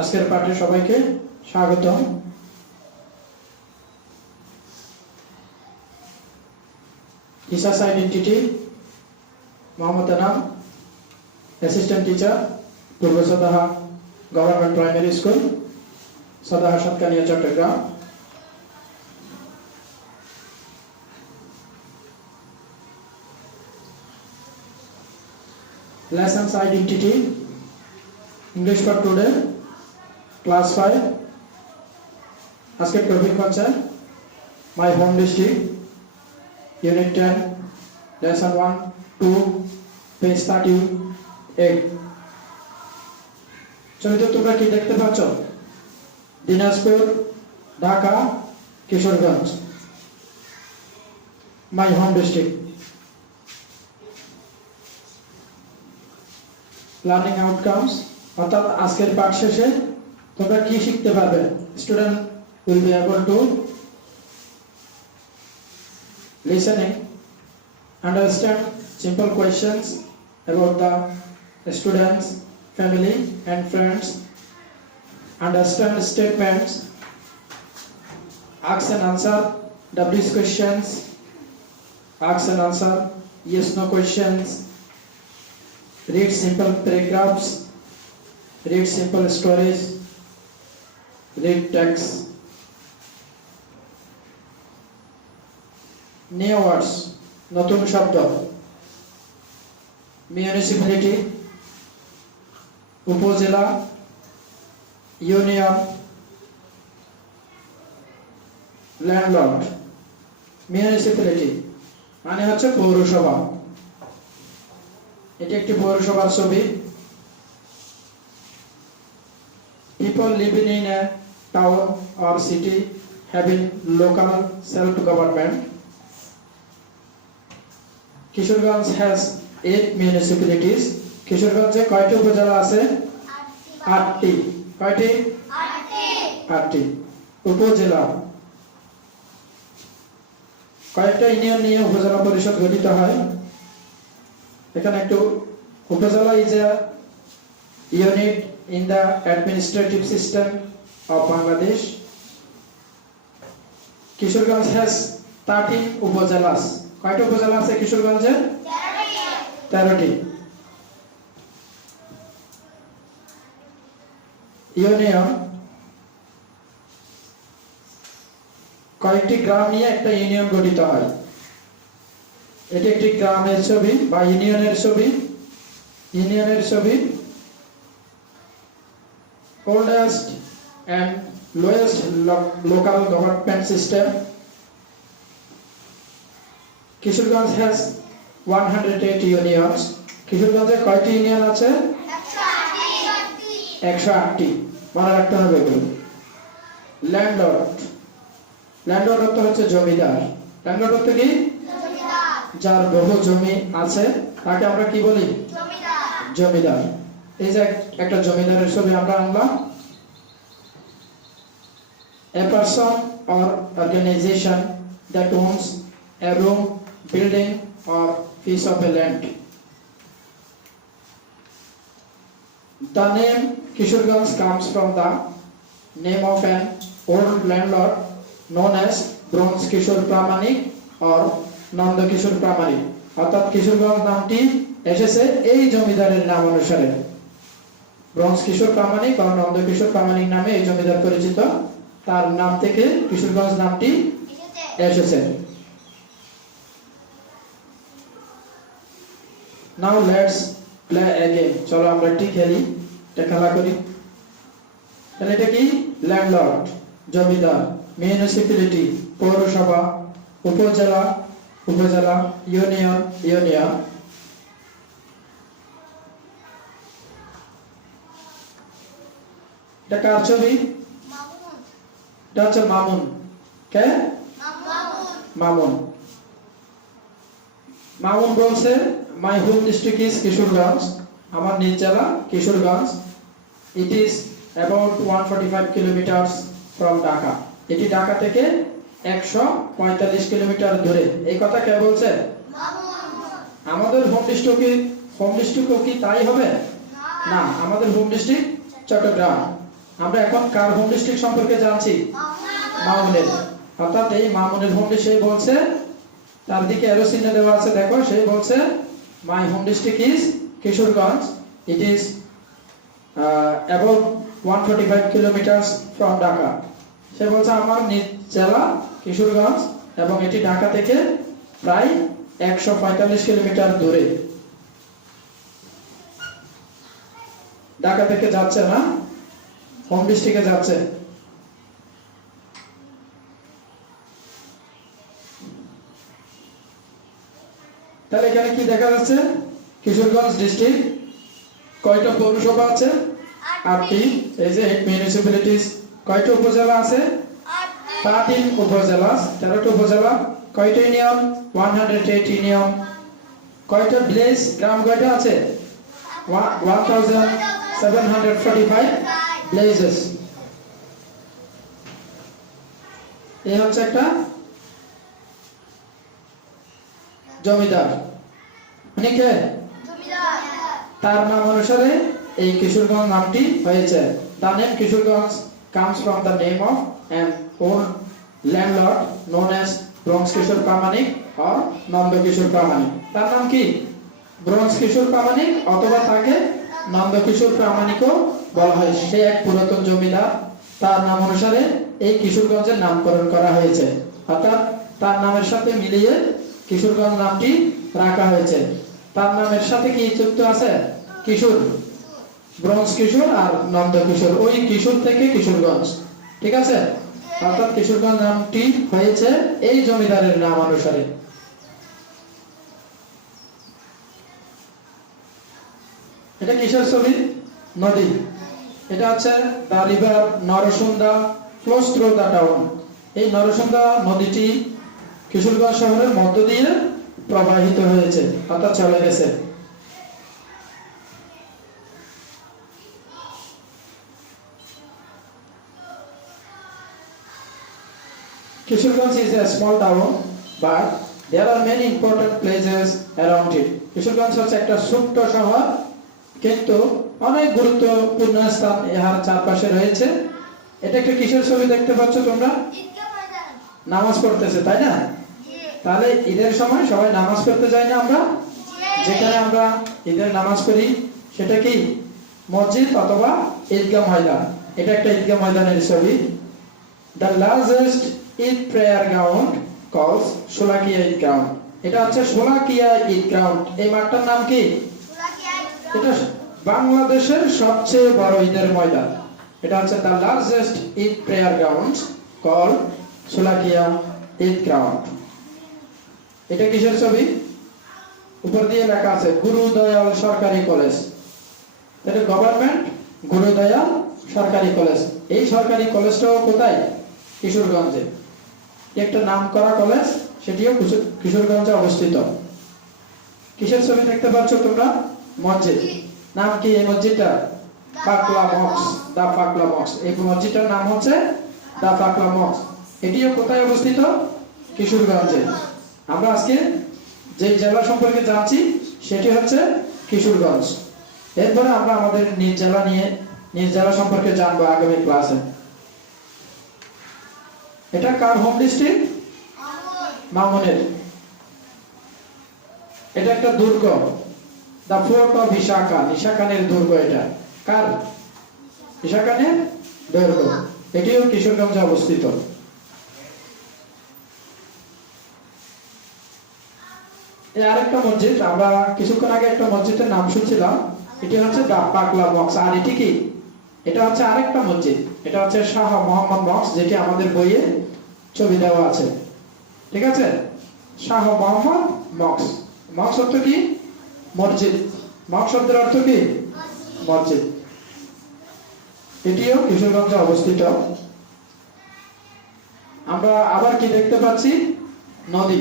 আজকের পাঠে সবাইকে স্বাগতম। Teachers identity, Mohammad Anam, assistant teacher, Purba Sadaha government primary school, Sadaha Satkania, Chattogram. Lessons identity, English for today, class 5. আজকের টপিক হচ্ছে মাই home district, unit 10, lesson 1, 2, page 38। ছবিতে তোমরা কি দেখতে পাচ্ছ? দিনাজপুর, ঢাকা, কিশোরগঞ্জ, মাই হোম ডিস্ট্রিক্ট। লার্নিং আউটকামস, অর্থাৎ আজকের পাঠ শেষে তোমরা কি শিখতে পারবে? Student will be able to listening, understand simple questions about the students, family and friends, understand statements, ask and answer WH questions, ask and answer yes no questions, read simple paragraphs, read simple stories, read text. New words, নতুন শব্দ। Municipality, উপজেলা, union, landlord. Municipality মানে হচ্ছে পৌরসভা। এটি একটি পৌরসভার ছবি। People living in a town or city having local self-government. Kishoreganj has 8 municipalities. কিশোরগঞ্জে কয়টি উপজেলা আছে? 8টি। কয়টি? 8টি। উপজেলা, কয়েকটা ইউনিয়ন নিয়ে উপজেলা পরিষদ গঠিত হয়। এখানে একটু উপজেলা is a unit in the administrative system of Bangladesh. Kishoreganj has 13 upazilas. কয়টা উপজেলা আছে কিশোরগঞ্জে? 13টি। ইউনিয়ন, কয়েকটি গ্রাম নিয়ে একটা ইউনিয়ন গঠিত হয়। এটি একটি গ্রামের ছবি বা ইউনিয়নের ছবি। ইউনিয়নের ছবি। Oldest and lowest local government system. Kishoreganj has 108 unions. কিশোরগঞ্জে কয়টি ইউনিয়ন আছে? 108টি। মনে রাখতে হবে এগুলো। ল্যান্ডলর্ড, ল্যান্ডলর্ড অর্থ হচ্ছে জমিদার। ল্যান্ডলর্ড অর্থ কি? যার বহু জমি আছে তাকে আমরা কি বলি? জমিদার। এই যে একটা জমিদারের ছবি আমরা আনলাম। A person or organization that owns a room, building or piece of a land. The name Kishorganj comes from the name of an old landlord known as Bronze Kishore Pramanik or Nanda Kishore Pramanik. অর্থাৎ কিশোরগঞ্জ নামটি এসেছে এই জমিদারের নাম অনুসারে। Bronze কিশোর প্রামাণিক বা নন্দ কিশোর প্রামাণিক নামে এই জমিদার পরিচিত। তার নাম থেকে কিশোরগঞ্জ নামটি এসেছে। Now let's play again. চলো আমরা একটি খেলি, একটা খেলা করি। তাহলে এটা কি? ল্যান্ডলর্ড জমিদার, মিউনিসিপ্যালিটি পৌরসভা, উপজেলা উপজেলা, ইউনিয়ন ইউনিয়ন। এটা কার ছবি? এটা হচ্ছে মামুন। কে? মামুন। মামুন বলছে my home district is Kishoreganj. আমার নিজ জেলা Kishoreganj. It is about 145 kilometres from Dhaka. এটি ঢাকা থেকে 145 কিলোমিটার দূরে। এই কথা কে বলছে? আমাদের হোম ডিস্ট্রিক্ট কি তাই হবে? না, আমাদের হোম ডিস্ট্রিক্ট চট্টগ্রাম। আমরা এখন কার হোম ডিস্ট্রিক্ট সম্পর্কে জানছি? মামুনের। অর্থাৎ এই মামুনের হোম ডিস্ট্রিক্ট বলছে, তার দিকে অ্যারো চিহ্ন দেওয়া আছে, দেখো সে বলছে my home district is Kishoreganj, it is about 145 kilometre from Dhaka. সে বলছে আমার নিজ জেলা কিশোরগঞ্জ এবং এটি ঢাকা থেকে প্রায় 145 কিলোমিটার দূরে। ঢাকা থেকে যাচ্ছে না, হোম ডিস্ট্রিক্টে যাচ্ছে। তাহলে এখানে কি দেখা যাচ্ছে? কিশোরগঞ্জ ডিস্ট্রিক্ট কয়টা পৌরসভা আছে? 8টি। এই যে 8 মিউনিসিপ্যালিটিস। কয়টা উপজেলা আছে? 13 উপজেলা। 13টা উপজেলা। কয়টা ইউনিয়ন? 108 ইউনিয়ন। কয়টা ভিলেজ, গ্রাম কয়টা আছে? 1745 ভিলেজেস। এই হচ্ছে একটা জমিদার। উনি কে? তার নাম অনুসারে এই কিশোরগঞ্জ নামটি হয়েছে। The name Kishorganj comes from the name of an old landlord known as Bronze Kishore Pramanik or Nanda Kishore Pramanik. তার নাম কি? ব্রোঞ্জ কিশোর প্রামাণিক, অথবা তাকে নন্দ কিশোর প্রামাণিকও বলা হয়। সে এক পুরাতন জমিদার। তার নাম অনুসারে এই কিশোরগঞ্জের নামকরণ করা হয়েছে। অর্থাৎ তার নামের সাথে মিলিয়ে কিশোরগঞ্জ নামটি রাখা হয়েছে। তার নামের সাথে কি যুক্ত আছে? কিশোর, ব্রোঞ্জ কিশোর আর নন্দ কিশোর, ওই কিশোর থেকে কিশোরগঞ্জ। ঠিক আছে? অর্থাৎ কিশোরগঞ্জ নামটি হয়েছে এই জমিদারের নাম অনুসারে। এটা কিসের ছবি? নদী। এটা হচ্ছে the river Narsunda flows through the town. এই নরসুন্দা নদীটি কিশোরগঞ্জ শহরের মধ্য দিয়ে প্রবাহিত হয়েছে, অর্থাৎ চলে গেছে। Kishorganj is a small town, but there are many important places around it. Kishorganj হচ্ছে একটা ছোট্ট শহর, কিন্তু অনেক গুরুত্বপূর্ণ স্থান এর চারপাশে রয়েছে। এটা একটা কিসের ছবি দেখতে পাচ্ছ তোমরা? নামাজ পড়তেছে, তাই না? তাহলে ঈদের সময় সবাই নামাজ পড়তে যায় না আমরা? যেখানে আমরা ঈদের নামাজ পড়ি সেটা কি? মসজিদ অথবা ঈদগাহ ময়দান। এটা একটা ঈদগাহ ময়দানের ছবি। The largest Eid prayer ground calls Sholakia Eid ground. এটা হচ্ছে শোলাকিয়া ঈদ গ্রাউন্ড। এই মাঠটার নাম কি? এটা বাংলাদেশের সবচেয়ে বড় ঈদের ময়দান। এটা হচ্ছে the largest Eid prayer ground called Sholakia Eid ground. এটা কিসের ছবি? উপর দিয়ে লেখা আছে গুরুদয়াল সরকারি কলেজ। এটা গভর্নমেন্ট গুরুদয়াল সরকারি কলেজ। এই সরকারি কলেজটাও কোথায়? কিশোরগঞ্জে। একটা নামকরা কলেজ, সেটিও কিশোরগঞ্জে অবস্থিত। কিসের ছবি দেখতে পাচ্ছ তোমরা? মসজিদ। নাম কি এই মসজিদটা? ফাকলা মক্স, দা ফাকলা মক্স। এই মসজিদটার নাম হচ্ছে দা ফাকলা মক্স। এটিও কোথায় অবস্থিত? কিশোরগঞ্জে। আমরা আজকে যে জেলা সম্পর্কে জানছি সেটি হচ্ছে কিশোরগঞ্জ। এরপরে আমরা আমাদের নিজ জেলা নিয়ে, নিজ জেলা সম্পর্কে জানবো আগামী ক্লাসে। এটা কার হোম ডিস্ট্রিক্ট? মামুনের। এটা একটা দুর্গ, দা ফোর্ট অফ ঈশা খান। ঈশা খানের দুর্গ। এটা কার? ঈশা খানের দুর্গ। এটিও কিশোরগঞ্জে অবস্থিত। এই আরেকটা মসজিদ, আমরা কিছুক্ষণ আগে একটা মসজিদের নাম শুনছিলাম, এটি হচ্ছে দা পাকলা মক্স। আর এটি কি? এটা হচ্ছে আরেকটা মসজিদ। এটা হচ্ছে শাহ মোহাম্মদ মক্স, যেটি আমাদের বইয়ে ছবি দেওয়া আছে। ঠিক আছে? শাহ মোহাম্মদ মক্স। মক্স অর্থ কি? মসজিদ। মক্স শব্দের অর্থ কি? মসজিদ। এটিও কিশোরগঞ্জে অবস্থিত। আমরা আবার কি দেখতে পাচ্ছি? নদী।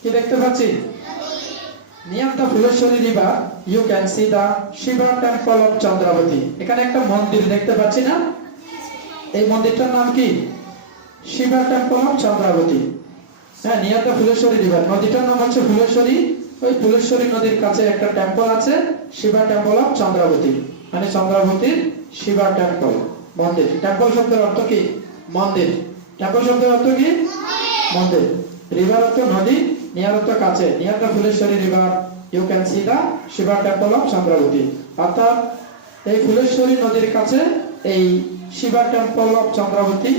কি দেখতে পাচ্ছি? Near the Fuleshwari river, you can see the Shiva temple of Chandravati. এখানে একটা মন্দির দেখতে পাচ্ছি না? এই মন্দিরটার নাম কি? Shiva temple of Chandrabati. হ্যাঁ, নিয়ার দ্য ফুলেশ্বরী রিভার। নদীটার নাম হচ্ছে ফুলেশ্বরী। ওই ফুলেশ্বরী নদীর কাছে একটা টেম্পল আছে, শিবা টেম্পল অফ চন্দ্রাবতী, মানে চন্দ্রাবতীর শিবা টেম্পল। মন্দির। টেম্পল শব্দের অর্থ কি? মন্দির। টেম্পল শব্দের অর্থ কি? মন্দির। রিভার অর্থ নদী, নিয়ার অর্থ কাছে। Near the Phuleshwari river you can see the Shiva temple of Chandrabati. অর্থাৎ এই ফুলেশ্বরী নদীর কাছে এই শিবা টেম্পল অফ চন্দ্রাবতী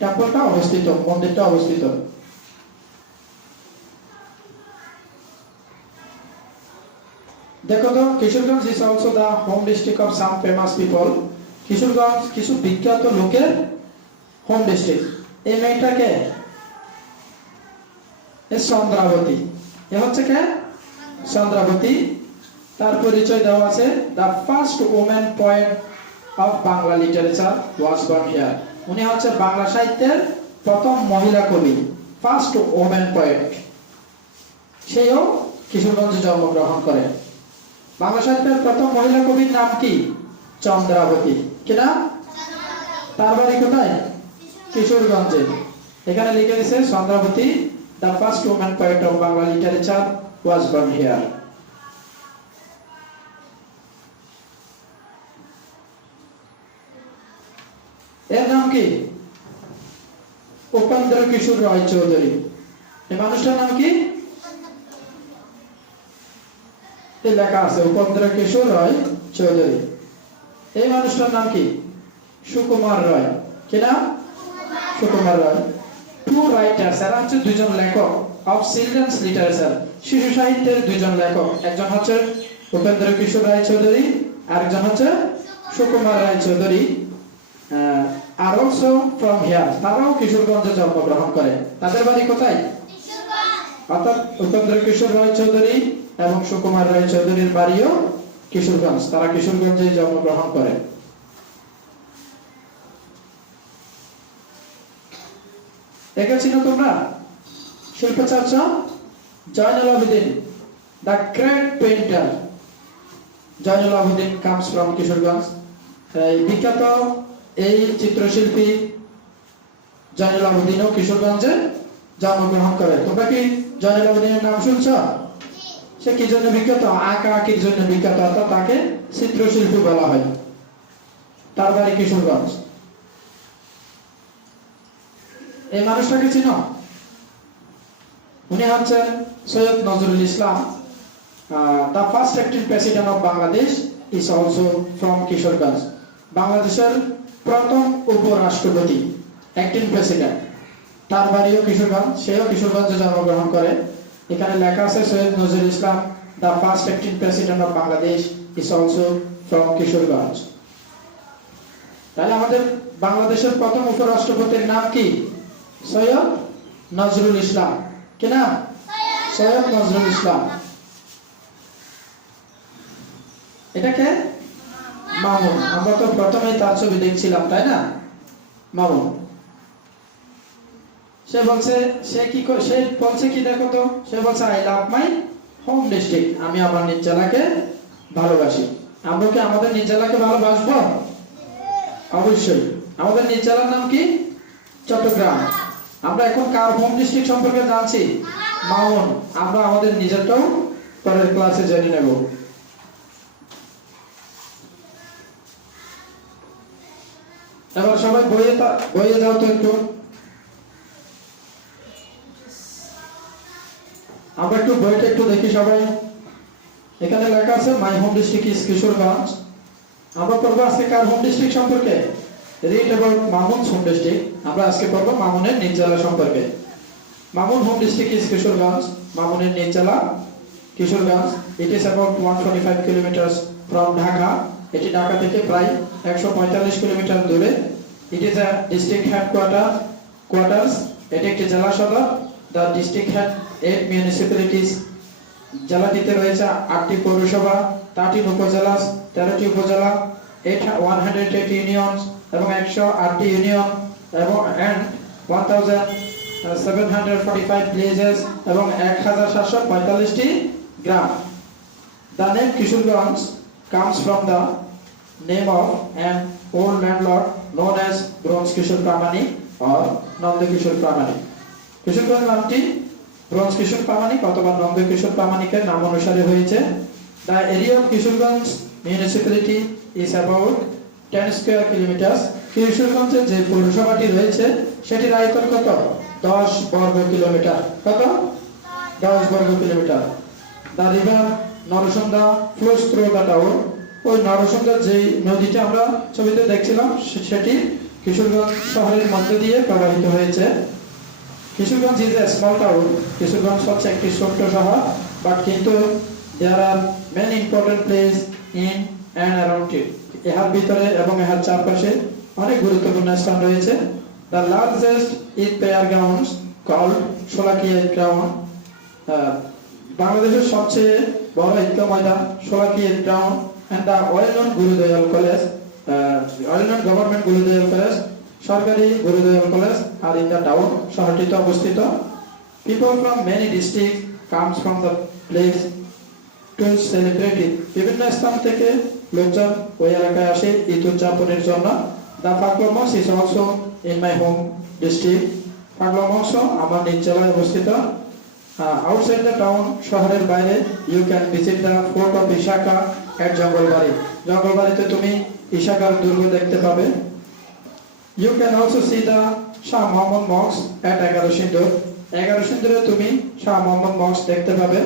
টেম্পলটা অবস্থিত, মন্দিরটা অবস্থিত। দেখো তো, Kishoreganj is also the home district of some famous people. Kishoreganj কিছু বিখ্যাত লোকের হোম ডিস্ট্রিক্ট। এই মেয়েটাকে চন্দ্রাবতী, এ হচ্ছে কে? চন্দ্রাবতী। তার পরিচয় দেওয়া আছে, the first women poet of Bangla literature was born here. উনি হচ্ছে বাংলা সাহিত্যের প্রথম মহিলা কবি, ফার্স্ট ওমেন পোয়েট। সেও কিশোরগঞ্জে জন্মগ্রহণ করে। বাংলা সাহিত্যের প্রথম মহিলা কবির নাম কি? চন্দ্রাবতী। কি নাম? তার বাড়ি কোথায়? কিশোরগঞ্জে। এখানে লিখে দিয়েছে Chandrabati, the first women poet of Bangla literature was born here. এর নাম কি? উপেন্দ্র কিশোর রায় চৌধুরী। এই মানুষটার নাম কি? লেখা আছে উপেন্দ্র কিশোর রায় চৌধুরী। এই মানুষটার নাম কি? সুকুমার রায়। কি নাম? সুকুমার রায়। টু রাইটার্স, এরা হচ্ছে দুইজন লেখক অফ চিলড্রেন্স লিটারেচার, শিশু সাহিত্যের দুইজন লেখক। একজন হচ্ছে উপেন্দ্র কিশোর রায় চৌধুরী, আরেকজন হচ্ছে সুকুমার রায় চৌধুরী। আর অলসো ফ্রম হিয়ার, তারাও কিশোরগঞ্জে জন্মগ্রহণ করে। তাদের বাড়ি কোথায়? অর্থাৎ উপেন্দ্র কিশোর রায় চৌধুরী এবং সুকুমার রায় চৌধুরীর বাড়িও কিশোরগঞ্জ, তারা কিশোরগঞ্জে জন্মগ্রহণ করে। একে চিনো তোমরা? শিল্পাচার্য Zainul Abedin, the great painter. Zainul Abedin comes from Kishoreganj. এই বিখ্যাত এই চিত্রশিল্পী জয়নুল আবেদিনও কিশোরগঞ্জে জন্মগ্রহণ করে। তোমরা কি জয়নুল আবেদিনের নাম শুনছ? সে কি জন্য বিখ্যাত? আঁকা আঁকির জন্য বিখ্যাত, অর্থাৎ তাকে চিত্রশিল্পী বলা হয়। তার বাড়ি কিশোরগঞ্জ। এই মানুষটাকে চিনো? উনি হচ্ছেন Syed Nazrul Islam. The first acting president of Bangladesh is also from Kishoreganj. বাংলাদেশের প্রথম উপরাষ্ট্রপতি, অ্যাক্টিং প্রেসিডেন্ট, তার বাড়িও কিশোরগঞ্জ, সেও কিশোরগঞ্জে জন্মগ্রহণ করে। এখানে লেখা আছে Syed Nazrul Islam, the first acting president of Bangladesh is also from Kishoreganj. তাহলে আমাদের বাংলাদেশের প্রথম উপরাষ্ট্রপতির নাম কি? সৈয়দ নজরুল ইসলাম। কি নাম? সৈয়দ নজরুল ইসলাম। এটাকে মামুন। আমরা তো প্রথমেই তার ছবি দেখছিলাম, তাই না? মামুন। সে বলছে কি দেখো তো, সে বলছে I love my home district, আমি আমার নিজ জেলাকে ভালোবাসি। আমরা কি আমাদের নিজ জেলাকে ভালোবাসবো? অবশ্যই। আমাদের নিজ জেলার নাম কি? চট্টগ্রাম। আমরা এখন কার হোম ডিস্ট্রিক্ট সম্পর্কে জানছি? মামুন। আমরা আমাদের নিজেরটাও পরের ক্লাসে জেনে নেব। এবার সবাই বইয়ে যাও তো একটু। আমরা একটু বইটা একটু দেখি সবাই। এখানে লেখা আছে my home district is Kishoreganj. আমরা পড়বো আজকে কার হোম ডিস্ট্রিক্ট সম্পর্কে? Read about Mamun's home district. আমরা আজকে পড়বো মামুনের নিজ জেলা সম্পর্কে। Mamun home district is Kishoreganj. মামুনের নিজ জেলা Kishoreganj. It is about 125 kilometre from Dhaka. এটি ঢাকা থেকে প্রায় 145 কিলোমিটার দূরে। It is a district quarters. এটি একটি জেলা সদর। The district had 8 municipalities. জেলাটিতে রয়েছে 8টি পৌরসভা, 13 উপজেলা, 13টি উপজেলা, 108 ইউনিয়ন এবং 108টি ইউনিয়ন এবং 1745 ভিলেজেস এবং 1745টি গ্রাম। The name Kishorganj comes from the name of an old landlord known as Bronze Kishore Pramani or Nanda Kishore Pramani. Kishoreganj নামটি ব্রোঞ্জ কিশোর প্রামাণিক অথবা নন্দ কিশোর প্রামাণিকের নাম অনুসারে হয়েছে। The area of Kishorganj municipality is about 10 square kilometre. কিশোরগঞ্জে যে পৌরসভাটি রয়েছে সেটির আয়তন কত? 10 বর্গ কিলোমিটার। কত? 10 বর্গ kilometre. The river Narsunda flows through the town. ওই নরসুন্দা যে নদীটা আমরা ছবিতে দেখছিলাম সেটি কিশোরগঞ্জ শহরের মধ্যে দিয়ে প্রবাহিত হয়েছে। Kishoreganj is a small town. Kishoreganj হচ্ছে একটি ছোট্ট শহর, বাট কিন্তু there are many important place in and around it. এর ভিতরে এবং এর চারপাশে অনেক গুরুত্বপূর্ণ স্থান রয়েছে। The largest Eid prayer grounds called Sholakia ground. বাংলাদেশের সবচেয়ে বড় ঈদগাহ ময়দান Sholakia ground and the well known Gurudayal college, well known government Gurudayal college, সরকারি Gurudayal college are in the town, শহরটিতে অবস্থিত। People from many district comes from the place to celebrate ইট। বিভিন্ন স্থান থেকে লোকজন ওই এলাকায় আসে ঈদ উদযাপনের জন্য। দ্য পাগলা মসজিদ is also in my home district. পাগলা মসজিদ আমার নিজ জেলায় অবস্থিত। আউটসাইড দ্য টাউন, শহরের বাইরে, you can visit the fort of Isa Khan at Jangalbari. জঙ্গলবাড়িতে তুমি ইশাকার দুর্গ দেখতে পাবে। You can also see the Shah Mohammad mosque at 11 Sindur. 11 সিন্দুরে তুমি শাহ মোহাম্মদ মস্ক দেখতে পাবে।